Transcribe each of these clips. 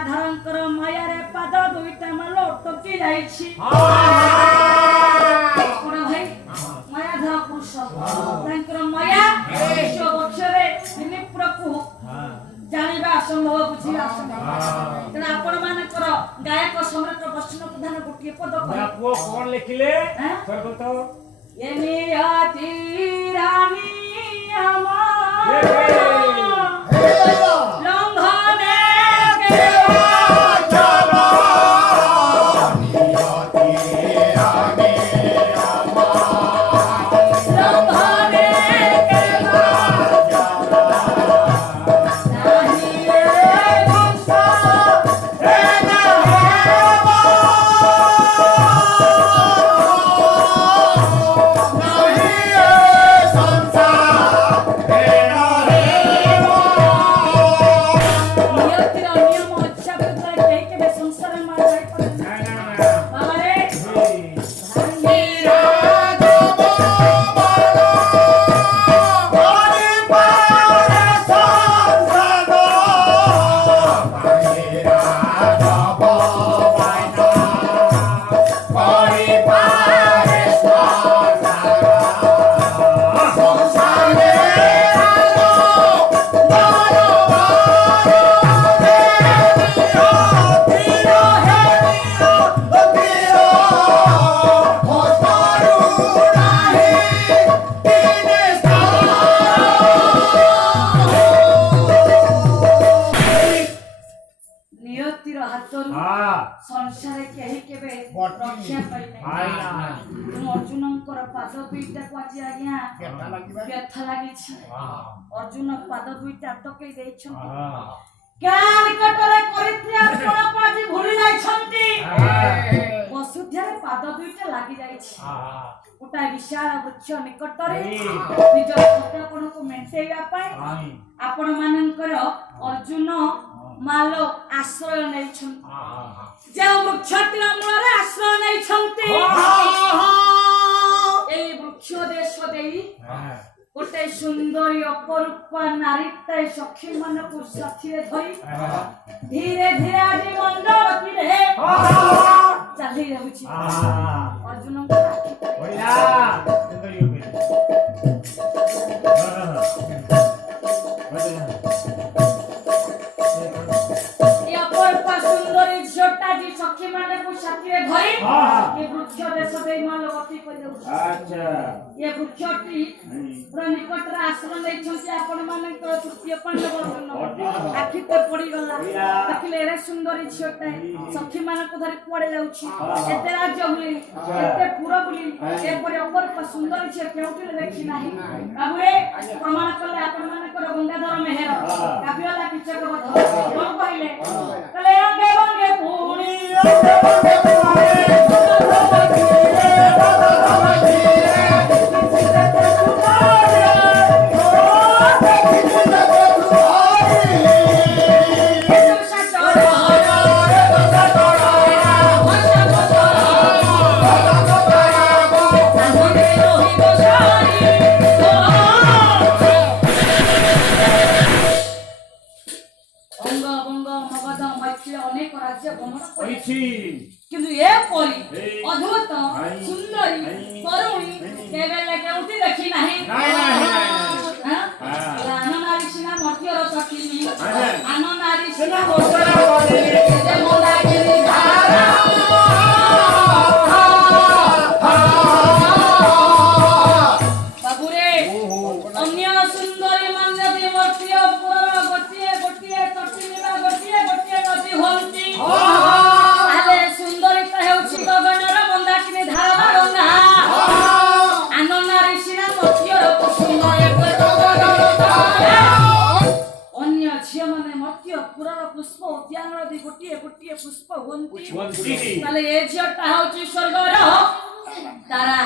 ଗଙ୍ଗାଧରଙ୍କର ମାୟାରେ ପାଦ ଦୁଇଟା ମାଲ ଅଟକି ଯାଇଛି। କଣ ଭାଇ ମାୟାଧର ପୁରୁଷ ତାଙ୍କର ମାୟା ବକ୍ଷରେ ନିପୁରକୁ ଜାଣିବା ଅସମ୍ଭବ ବୁଝିବା ଅସମ୍ଭବ। ତେଣୁ ଆପଣ ମାନଙ୍କର ଗାୟକ ସମ୍ରାଟ ବୈଷ୍ଣବ ପ୍ରଧାନ ଗୋଟିଏ ପଦ ପୁଅ କଣ ଲେଖିଲେ ଏନିହାତି ରାଣୀ ସଂସାରେ କେହି କେବେ ରକ୍ଷା ପାଇନାହିଁ। ଅର୍ଜୁନଙ୍କର ପାଦ ଦୁଇଟାକୁ ଆଜି ଆଜ୍ଞା ବ୍ୟଥା ଲାଗିଛି। ଅର୍ଜୁନ ପାଦ ଦୁଇଟା ଅଟକେଇ ଦେଇଛନ୍ତି। ଭୁଲି ଯାଇଛନ୍ତି ବସୁଧ୍ୟାରେ ପାଦ ଦୁଇଟା ଲାଗି ଯାଇଛି। ଗୋଟାଏ ବିଶାଳ ବୃକ୍ଷ ନିକଟରେ ନିଜ ସତ୍ୟପଣକୁ ମେଣ୍ଟେଇବା ପାଇଁ ଆପଣ ମାନଙ୍କର ଅର୍ଜୁନ ମାଲ ଆଶ୍ରୟ ନେଇଛନ୍ତି। ଯେଉଁ ବୃକ୍ଷଟିର ମୂଳରେ ଆଶ୍ରୟ ନେଇଛନ୍ତି ଏଇ ବୃକ୍ଷ ଦେଶ ଦେଇ ଗୋଟେ ସୁନ୍ଦରୀ ଅପରୂପା ନାରୀଟାଏ ସଖୀ ମାନଙ୍କୁ ସାଥିରେ ଧରି ଧୀରେ ଧୀରେ ଆଜି ମଣ୍ଡପତିରେ ଚାଲି ଯାଉଛି। ଅର୍ଜୁନଙ୍କ ସଖୀ ମାନଙ୍କୁ ସାଥିରେ ଧରି ଏ ବୃକ୍ଷ ଦେଶ ଦେଇ ମାଲ ଗତି କରିଯାଉଛି। ଏ ବୃକ୍ଷଟି ନିକଟରେ ଆଶ୍ରୟ ନେଇଛନ୍ତି ଆପଣ ମାନଙ୍କର ତୃତୀୟ ପାଣ୍ଡବ ଆଖି ତ ପଡିଗଲା। ଦେଖିଲେ ଏରେ ସୁନ୍ଦରୀ ଝିଅଟାଏ ସଖୀ ମାନଙ୍କୁ ଧରି କୁଆଡେ ଯାଉଛି। ଏତେ ରାଜ୍ୟ ବୁଲି ଏତେ ପୁର ବୁଲି ଏପରି ଅପରୂପା ସୁନ୍ଦରୀ ଝିଅ କେଉଁଠି ଦେଖି ନାହିଁ। ବାବୁରେ ପ୍ରମାଣ କଲେ ଆପଣ ମାନଙ୍କର ଗଙ୍ଗାଧର ମେହେର କାବ୍ୟଲା କିଚକ ବଧ କଣ କହିଲେ କହିଲେ ଅଙ୍ଗେ ଅଙ୍ଗେ ପୁଣି ଅନେକ ରାଜ୍ୟ ଭ୍ରମଣ କରିଛି କିନ୍ତୁ ଏପରି ଅଦ୍ଭୁତ ସୁନ୍ଦରୀ ତରୁଣୀ କେବେ କେଉଁଠି ଦେଖି ନାହିଁ। ଆନ ନାରୀ ସିନା ମର୍ତ୍ତ୍ୟର ଚଟିନି ଆନ ନାରୀ ସିନା ବାବୁରେ ଅନ୍ୟ ସୁନ୍ଦରୀ ମାନେ ଯଦି ମର୍ତ୍ତ୍ୟ ପୁରର ଗୋଟିଏ ଗୋଟିଏ ଚଟିନି ବା ଗୋଟିଏ ଗୋଟିଏ ନଦୀ ହୁଅନ୍ତି ତାହେଲେ ସୁନ୍ଦରୀଟା ହେଉଛି ଗଗନର ମନ୍ଦାକିନୀ ଧାରଣା ଗଙ୍ଗା। ଆନ ନାରୀ ସିନା ମର୍ତ୍ତ୍ୟର କୁସୁମ ଅନ୍ୟ ଝିଅ ମାନେ ମର୍ତ୍ତ୍ୟ ପୁରର ପୁଷ୍ପ ଉଦ୍ୟାନର ଗୋଟିଏ ଗୋଟିଏ ପୁଷ୍ପ ହୁଅନ୍ତି। ତାହେଲେ ଏ ଝିଅଟା ହେଉଛି ସ୍ୱର୍ଗର ତାରା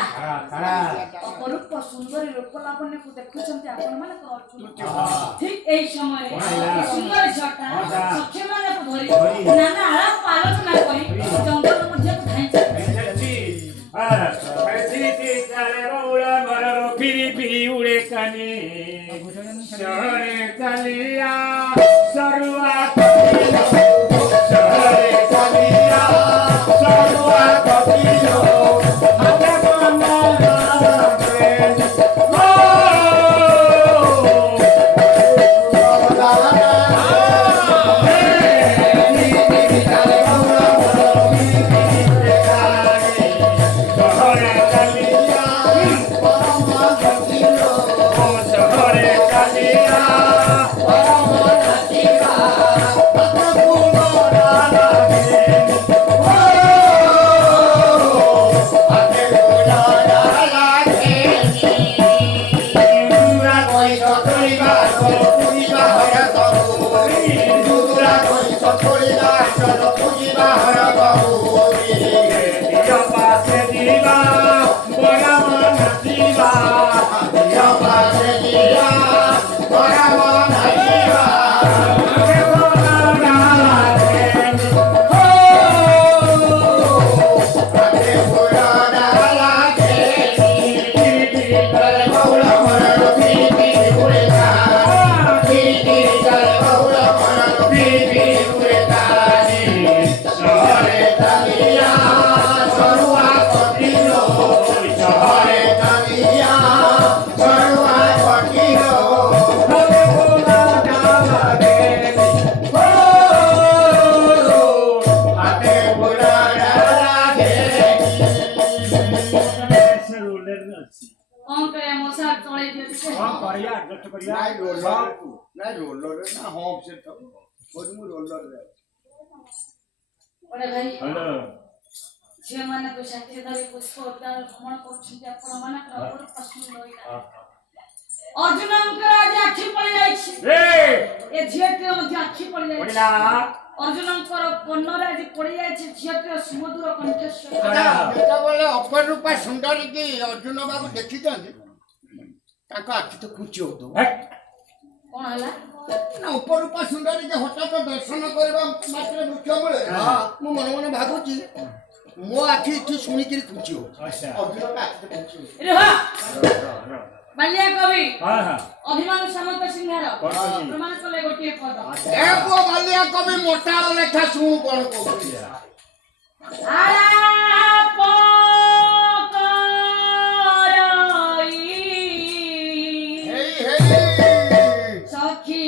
ଅପରୂପ ସୁନ୍ଦରୀ ରୂପ ଲାବଣ୍ୟକୁ ଦେଖୁଛନ୍ତି ଆପଣ ମାନଙ୍କ ଅର୍ଜୁନ। ଠିକ ଏଇ ସମୟରେ ସୁନ୍ଦରୀ ଝିଅଟା ସଖୀ ମାନଙ୍କୁ ଧରି ନାନା ଆଳାପ ଆଲୋଚନା କରି ଜଙ୍ଗଲ ମଧ୍ୟକୁ ଧାଇଁ ଚାଲିଛି। चलो पूजिबा हर गौरी दिया पासे जीवा बड़ा मन जीवा दिया पासे जीवा बड़ा मन जीवा के बोला राधे हो राधे बोला राधे गिरी कर गौरा मन पीती उड़ता गिरी कर गौरा मन पीती उड़ता शहरे तलिया सरुआ कटिलो शहरे तलिया सरुआ कटिलो राधे बोला राधे हो राधे बोला राधे कौन करे मोसा तोड़े दिए नाइ रोलर ना होम से तो कोदमु रोलर रे बड़े भाई हेलो झियो माने को साथी धरी पुष्प उद्यान भ्रमण करछिते आपण माने प्रभु पसंद होइला अर्जुनंकर आज आखि पड़ी जाइछि ए झियो के मध्य आखि पड़ी जाइछि पड़िला अर्जुनंकर कन्नरे आज पड़ी जाइछि झियो के सुमधुर कंठस्वर बेटा बोले अपरूपा सुंदरी की अर्जुन बाबू देखि जंदी ताका आखि तो खुची होतो कोन हला ना उपरूपा सुंदरी के हठात दर्शन करबा मात्र मुख्य मिले मु मन मन भाबुची मो आखि इथि सुनी के खुची हो अच्छा अर्जुन का आखि तो खुची हो रे हा बालिया कवि हां हां अभिमान सामंत सिंहार कोन कवि? प्रमाण कले गोटे पद ए को बालिया कवि मोटा लेखा सुनु कोन को आलाप करई हे हे सखी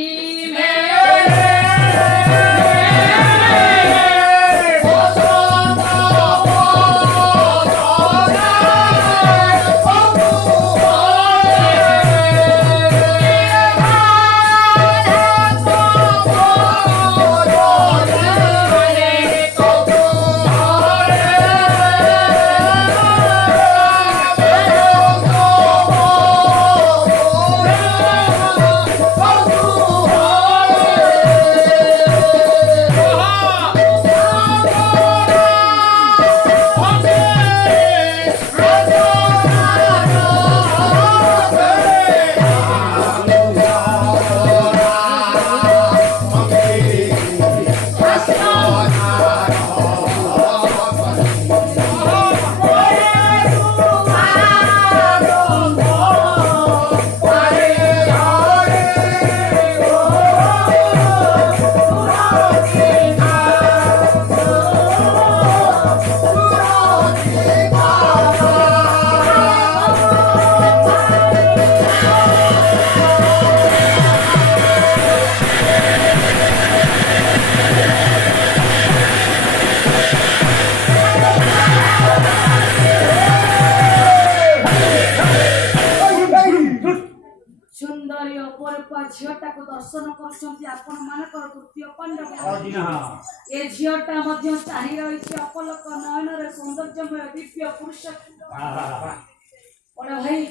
सुंदरी अपरूपा झियोटा को दर्शन करछंती आपण मानकर तृतीय पांडव ए झियोटा मध्य चाहि रहिछि अपलक नयन रे सौंदर्यमय दिव्य पुरुष बड़ भाई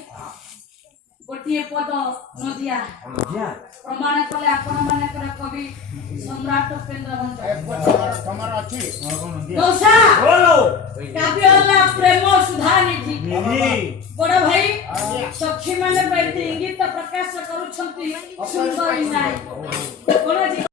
गोटिए पद नदिया प्रमाण कले आपण मानकर कवि सम्राट उपेंद्र भंज तमर अछि दोसा बोलो काव्य होला प्रेम सुधा निधि बड़ भाई सखी माने बैठी इंगित प्रकाश करूछंती सुंदरी नाई कोन